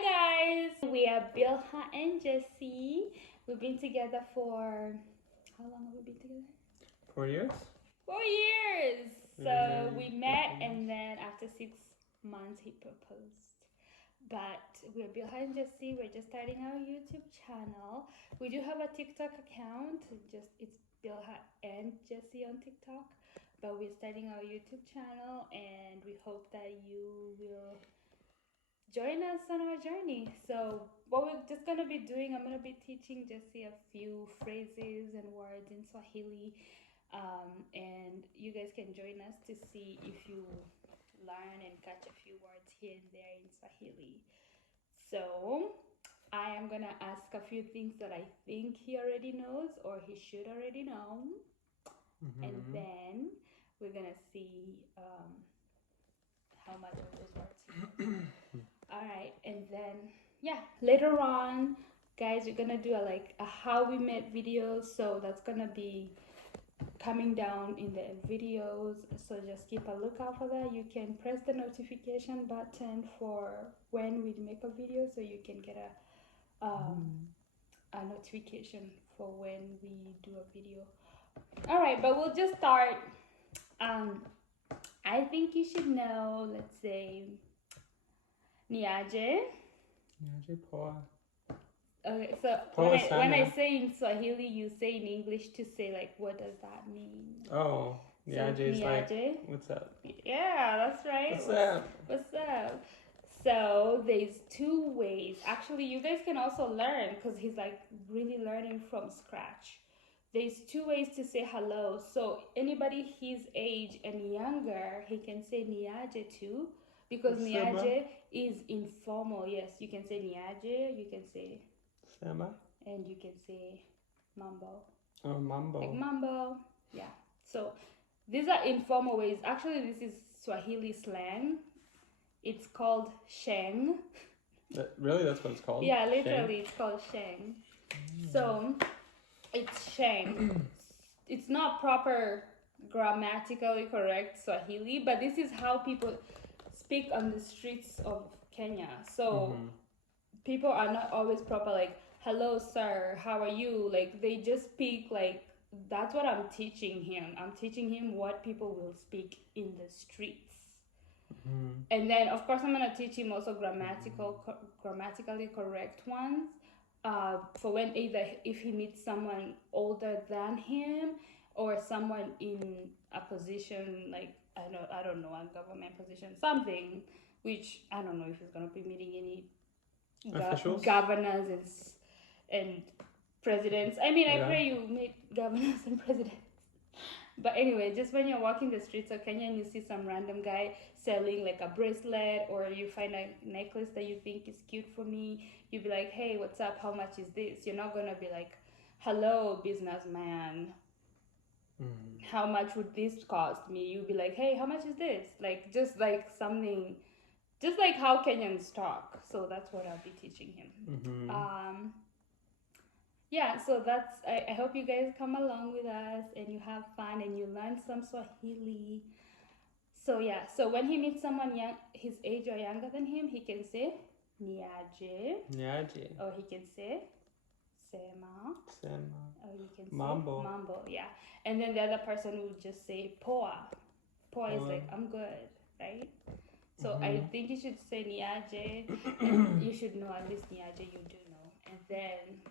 guys, we are Bilha and Jessie. We've been together for how long have we been together? 4 years. 4 years. We So were married we for met 4 years. and then after 6 months he proposed. But we're Bilha and Jessie. We're just starting our YouTube channel. We do have a TikTok account. It's Bilha and Jessie on TikTok. But we're starting our YouTube channel and we hope that you will join us on our journey. So what we're just gonna be doing, I'm gonna be teaching Jessie a few phrases and words in Swahili, and you guys can join us to see if you learn and catch a few words here and there in Swahili. So I am gonna ask a few things that I think he already knows or he should already know, and then we're gonna see how much of those words he knows. All right, and then later on, guys, we're gonna do a how we met video, so that's gonna be coming down in the videos, so just keep a lookout for that. You can press the notification button for when we make a video, so you can get a notification for when we do a video. All right, but we'll just start. I think you should know, let's say, Niaje. Niaje poa. Okay, so when I say in Swahili, you say in English to say like, what does that mean? Oh, Niaje so, is like, what's up? Yeah, that's right. What's up? What's up? So there's 2 ways. Actually, you guys can also learn because he's like really learning from scratch. There's 2 ways to say hello. So anybody his age and younger, he can say Niaje too. Because Niaje is informal. Yes, you can say Niaje, you can say Sema, and you can say Mambo. Oh, Mambo. Like Mambo, yeah. So these are informal ways. Actually, this is Swahili slang. It's called Sheng. Really, that's what it's called? Yeah, literally, it's called Sheng. So it's Sheng. It's not proper grammatically correct Swahili, but this is how people speak on the streets of Kenya. So people are not always proper like, hello sir, how are you? Like they just speak like, that's what I'm teaching him. I'm teaching him what people will speak in the streets. And then of course I'm gonna teach him also grammatically correct ones. For when either if he meets someone older than him or someone in a position like I don't know, a government position, something, which I don't know if he's gonna be meeting any governors and presidents. I mean, I pray you meet governors and presidents. But anyway, just when you're walking the streets of Kenya and you see some random guy selling like a bracelet, or you find a necklace that you think is cute for me, you'd be like, hey, what's up? How much is this? You're not gonna be like, hello, businessman. How much would this cost me? You'd be like, hey, how much is this? Like, just like something, just like how Kenyans talk. So that's what I'll be teaching him. Yeah, so that's, I hope you guys come along with us and you have fun and you learn some Swahili. So yeah, so when he meets someone young, his age or younger than him, he can say Niaje. Niaje. Or he can say Sema. Or you can say Mambo, yeah. And then the other person would just say Poa. Poa is like, I'm good, right? So I think you should say Niaje, and you should know at least Niaje, you do know. And then,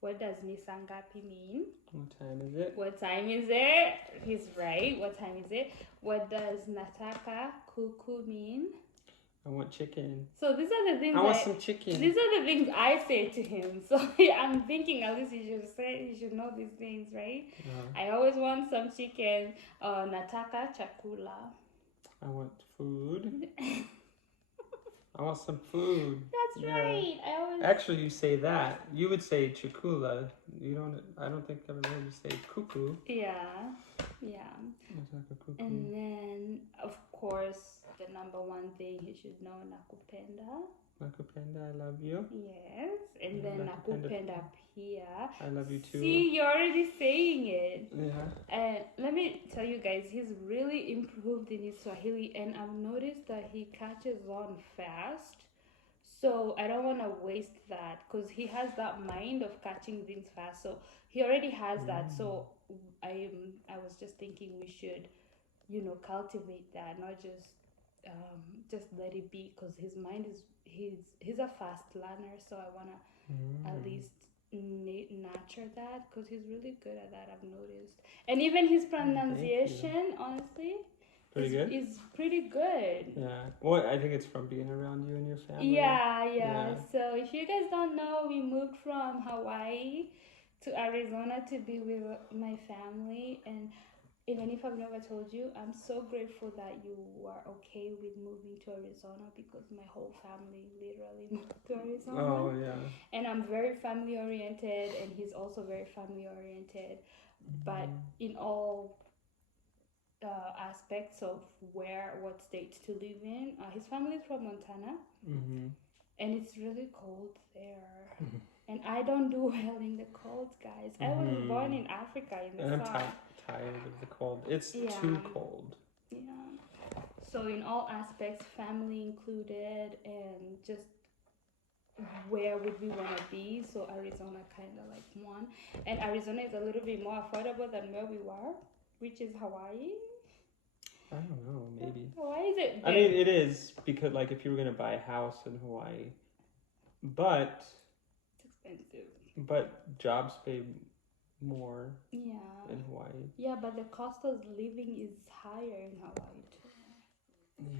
what does Nisangapi mean? What time is it? What time is it? He's right. What time is it? What does Nataka Kuku mean? I want chicken. So these are the things I want some chicken. These are the things I say to him. So I'm thinking at least you should know these things, right? I always want some chicken. Nataka chakula. I want food. I want some food. That's right. Actually, you say that. You would say chakula. I don't think I've ever heard you say cuckoo. Yeah. And then, of course, the number one thing he should know, nakupenda. Nakupenda, I love you. Yes. And then nakupenda pia. I love you too. See, you're already saying it. Yeah. And let me tell you guys, he's really improved in his Swahili, and I've noticed that he catches on fast. So I don't want to waste that because he has that mind of catching things fast. So he already has that. So I was just thinking we should, cultivate that, not just let it be, because his mind is he's a fast learner. So I wanna at least nurture that because he's really good at that. I've noticed, and even his pronunciation, honestly, Pretty good? is pretty good. Yeah. Well, I think it's from being around you and your family. Yeah. So if you guys don't know, we moved from Hawaii to Arizona to be with my family. And even if I've never told you, I'm so grateful that you are okay with moving to Arizona because my whole family literally moved to Arizona. Oh, yeah. And I'm very family oriented, and he's also very family oriented. But in all aspects of what state to live in. His family is from Montana, and it's really cold there. And I don't do well in the cold, guys. I was born in Africa in the I'm sun. tired of the cold. It's too cold. Yeah. So in all aspects, family included, and just where would we want to be? So Arizona kind of like one, and Arizona is a little bit more affordable than where we were, which is Hawaii. I don't know, maybe. Why is it? I mean, it is because, like, if you were going to buy a house in Hawaii, but it's expensive. But jobs pay more in Hawaii. Yeah, but the cost of living is higher in Hawaii too. Yeah.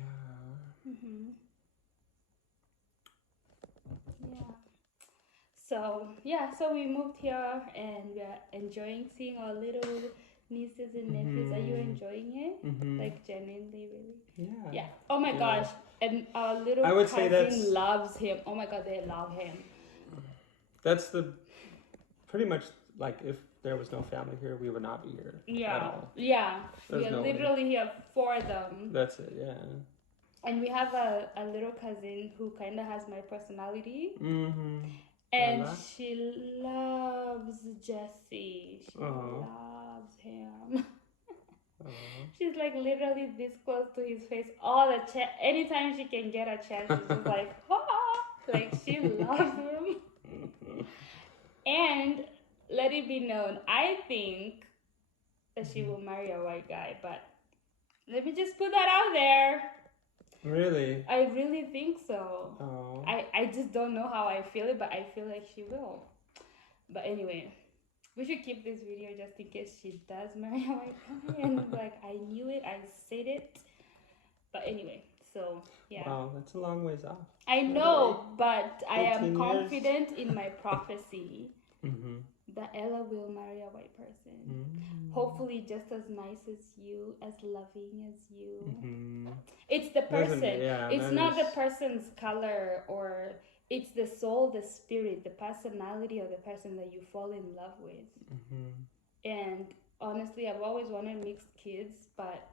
Yeah. So we moved here and we are enjoying seeing our little nieces and nephews. Are you enjoying it? Like genuinely, really? Yeah. Oh my gosh. And our little cousin loves him. Oh my god, they love him. That's pretty much like if there was no family here, we would not be here at all. Yeah. We are literally here for them. That's it, yeah. And we have a little cousin who kind of has my personality. And she loves Jesse. She loves him. She's like literally this close to his face all the anytime she can get a chance, she's just like, like she loves him. And let it be known, I think that she will marry a white guy, but let me just put that out there. Really? I really think so. I just don't know how I feel it, but I feel like she will. But anyway, we should keep this video just in case she does marry a white guy. And like, I knew it, I said it. But anyway, so yeah. Wow, that's a long ways off. I know, but I am confident in my prophecy that Ella will marry a white person. Hopefully just as nice as you, as loving as you. It's the person. It's not the person's color, or it's the soul, the spirit, the personality of the person that you fall in love with. And honestly, I've always wanted mixed kids, but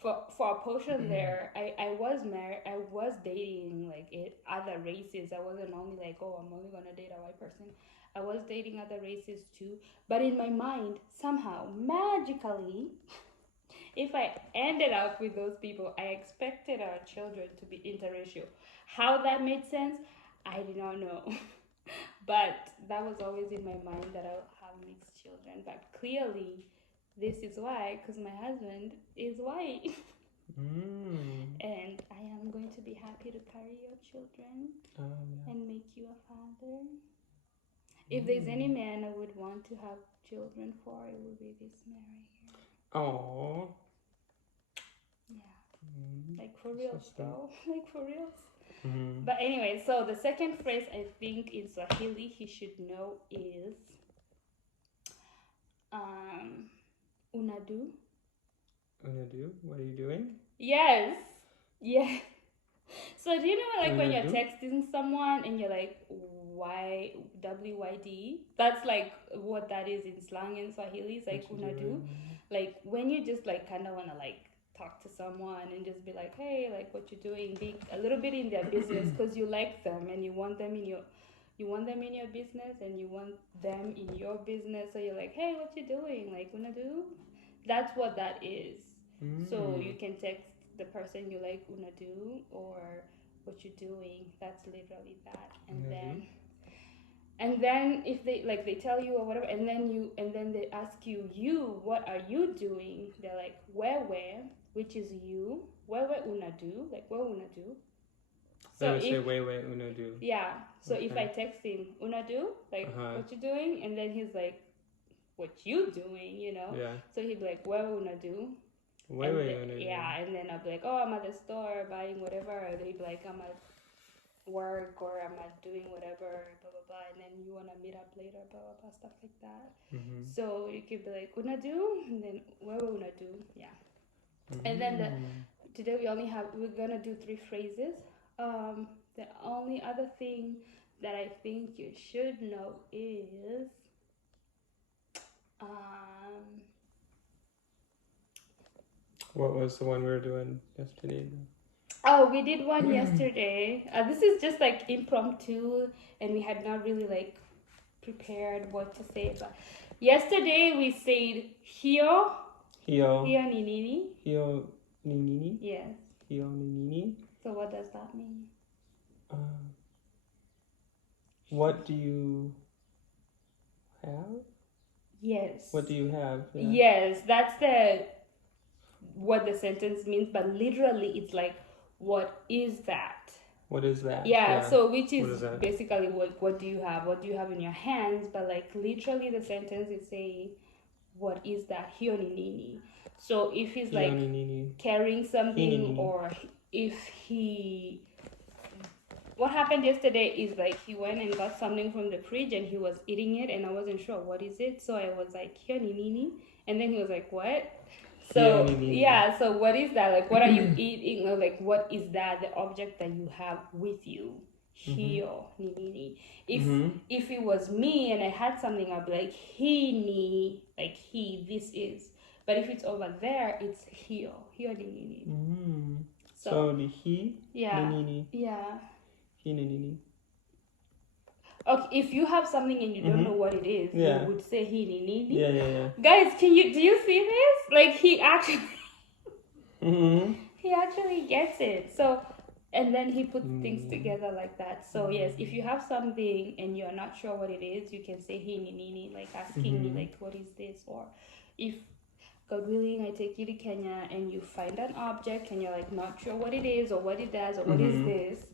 for a portion there, I was married, I was dating like other races. I wasn't only like, oh, I'm only gonna date a white person. I was dating other races too, but in my mind, somehow, magically, if I ended up with those people, I expected our children to be interracial. How that made sense, I do not know. But that was always in my mind, that I'll have mixed children. But clearly, this is why, because my husband is white. And I am going to be happy to carry your children and make you a father. If there's any man I would want to have children for, it would be this man right here. Oh. Yeah. Like for real, though. Like for real. But anyway, so the second phrase I think in Swahili he should know is unadu. Unadu? What are you doing? Yes. Yeah. So do you know like when you're texting someone and you're like WYD? That's like what that is in slang in Swahili. It's like unadu. Like when you just like kind of want to like talk to someone and just be like, hey, like what you doing? Be a little bit in their business because you like them and you want them in your business and you want them in your business. So you're like, hey, what you doing? Like unadu? That's what that is. So you can text the person you like unadu, or what you're doing. That's literally that. Mhm. And then if they tell you or whatever, and then they ask you, what are you doing? They're like, where, which is you. Where una do, like where una do. They So would say, if wait, una do. yeah, so if I Okay. text him, una do, like what you doing, and then he's like, what you doing, Yeah. So he'd be like, where una do. Wait, And una do. yeah, and then I'll be like, oh, I'm at the store buying whatever, or they'd be like, I'm at work, or I'm not doing whatever, blah blah blah, and then you wanna meet up later, blah blah blah, stuff like that. Mm-hmm. So you could be like, una do, and then where will una do, yeah. And then today we're gonna do 3 phrases. The only other thing that I think you should know is what was the one we were doing yesterday? Oh, we did one yesterday. This is just like impromptu, and we had not really like prepared what to say. But yesterday we said hio ni nini. Hio ni nini. Yes. Hio ni nini. So what does that mean? What do you have? Yes. What do you have? Yeah. Yes, that's what the sentence means. But literally, it's like, what is that? What is that? Yeah, so which is basically what do you have? What do you have in your hands? But like literally the sentence is saying, what is that? Hio ni nini. So if he's like carrying something, or if what happened yesterday is like he went and got something from the fridge and he was eating it and I wasn't sure what is it. So I was like, hio ni nini. And then he was like, what? So yeah, so what is that? Like, what are you eating? Or like, what is that? The object that you have with you. Hio ni nini. If it was me and I had something, I'd be like, he ni, like he, this is. But if it's over there, it's hio ni nini. So the he ni nini. Yeah. He ni nini. Okay, if you have something and you don't know what it is, you would say he ni nini. Yeah. Guys, do you see this? Like he actually he actually gets it. So and then he puts things together like that. So yes, if you have something and you're not sure what it is, you can say he ni nini, like asking me like, what is this? Or if God willing, I take you to Kenya and you find an object and you're like not sure what it is or what it does or what is this.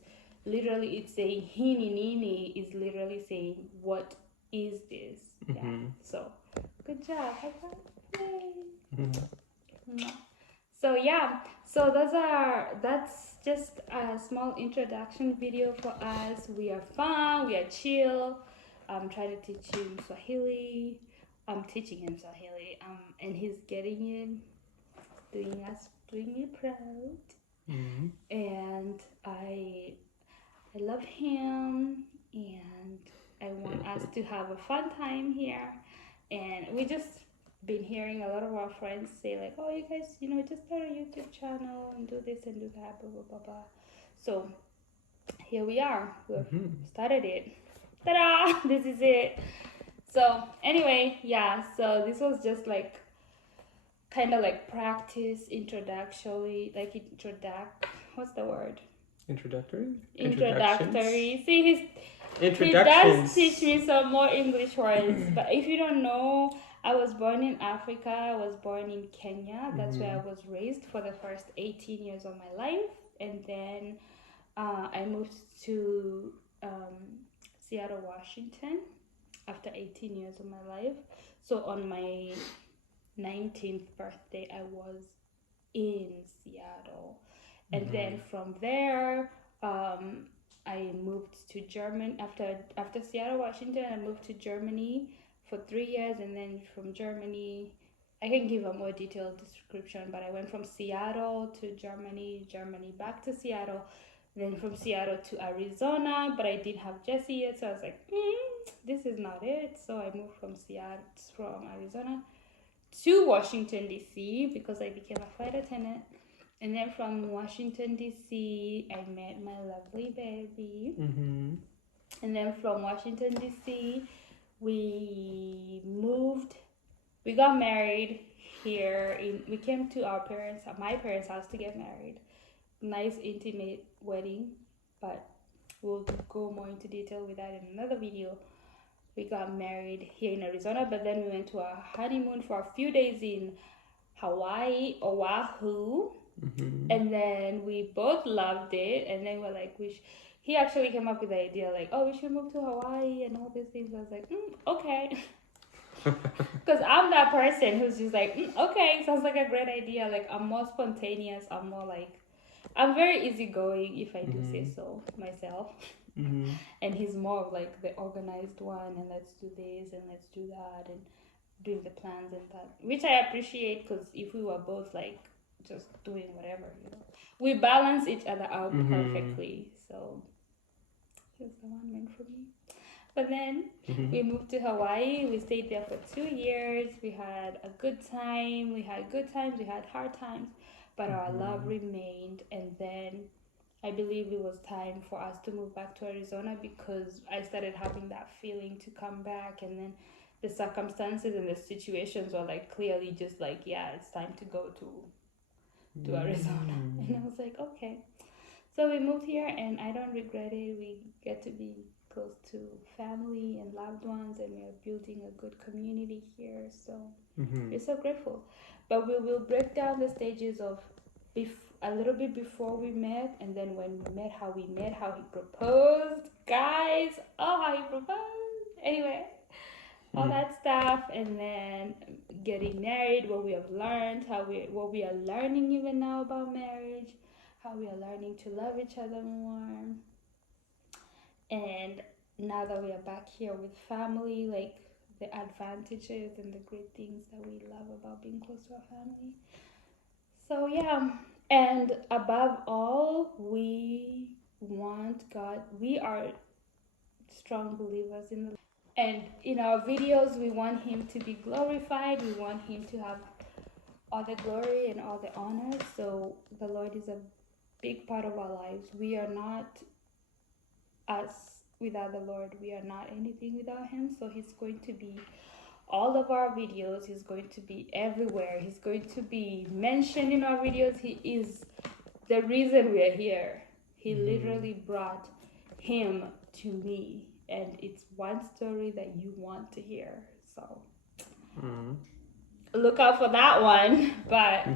Literally, it's saying he ni nini is literally saying, what is this? Yeah. So good job. High five. Yay. So yeah. So that's just a small introduction video for us. We are fun. We are chill. I'm trying to teach him Swahili. I'm teaching him Swahili. And he's getting it, doing me proud. And I love him, and I want us to have a fun time here. And we just been hearing a lot of our friends say like, oh, you guys, just start a YouTube channel and do this and do that, blah blah blah blah. So here we are. We've started it. Ta-da! This is it. So anyway, yeah. So this was just like kind of like practice, introductory. What's the word? Introductory. See, he does teach me some more English words. But if you don't know, I was born in Africa. I was born in Kenya. That's where I was raised for the first 18 years of my life. And then I moved to Seattle, Washington after 18 years of my life. So on my 19th birthday, I was in Seattle. And then from there, I moved to Germany. After Seattle, Washington, I moved to Germany for 3 years. And then from Germany, I can give a more detailed description, but I went from Seattle to Germany back to Seattle, then from Seattle to Arizona, but I didn't have Jesse yet, so I was like, this is not it. So I moved from Arizona to Washington, D.C. because I became a flight attendant. And then from Washington, D.C., I met my lovely baby. And then from Washington, D.C., we got married here. We came to my parents' house to get married. Nice, intimate wedding. but we'll go more into detail with that in another video. We got married here in Arizona, but then we went to a honeymoon for a few days in Hawaii, Oahu. And then we both loved it, and then we're like, he actually came up with the idea like, oh, we should move to Hawaii and all these things. I was like, okay. Because I'm that person who's just like, okay, sounds like a great idea. Like, I'm more spontaneous. I'm more like, I'm very easygoing, if I do say so myself. And he's more of like the organized one, and let's do this and let's do that, and doing the plans and that, which I appreciate, because if we were both like just doing whatever, we balance each other out perfectly. So he was the one meant for me. But then we moved to Hawaii. We stayed there for 2 years. We had a good time. We had good times. We had hard times. But our love remained. And then I believe it was time for us to move back to Arizona, because I started having that feeling to come back. And then the circumstances and the situations were like clearly just like, yeah, it's time to go to Arizona. And I was like, okay. So we moved here, and I don't regret it. We get to be close to family and loved ones, and we are building a good community here. So we're so grateful. But we will break down the stages of a little bit before we met, and then when we met, how he proposed, guys. Oh, how he proposed. Anyway, all that stuff, and then getting married, what we have learned, what we are learning even now about marriage, how we are learning to love each other more. And now that we are back here with family, like the advantages and the great things that we love about being close to our family. So yeah, and above all, we want God. We are strong believers in the, and in our videos, we want Him to be glorified. We want Him to have all the glory and all the honor. So the Lord is a big part of our lives. We are not us without the Lord. We are not anything without Him. So He's going to be all of our videos. He's going to be everywhere. He's going to be mentioned in our videos. He is the reason we are here. He literally brought Him to me, and it's one story that you want to hear. So look out for that one. But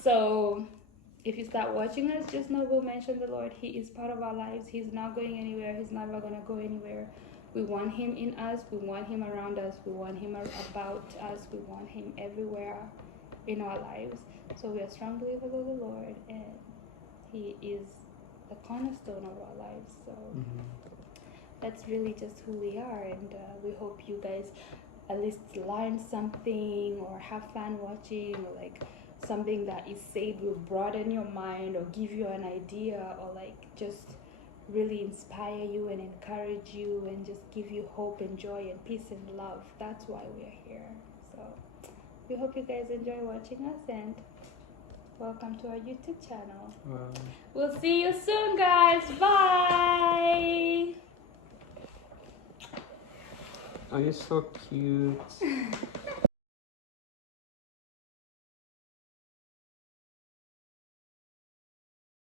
so if you start watching us, just know we'll mention the Lord. He is part of our lives. He's not going anywhere. He's never going to go anywhere. We want Him in us. We want Him around us. We want Him about us. We want Him everywhere in our lives. So we are strong believers of the Lord, and He is the cornerstone of our lives. So that's really just who we are, and we hope you guys at least learn something or have fun watching, or like something that is said will broaden your mind or give you an idea, or like just really inspire you and encourage you and just give you hope and joy and peace and love. That's why we are here. So we hope you guys enjoy watching us, and welcome to our YouTube channel. We'll see you soon, guys. Bye. Oh, you're so cute.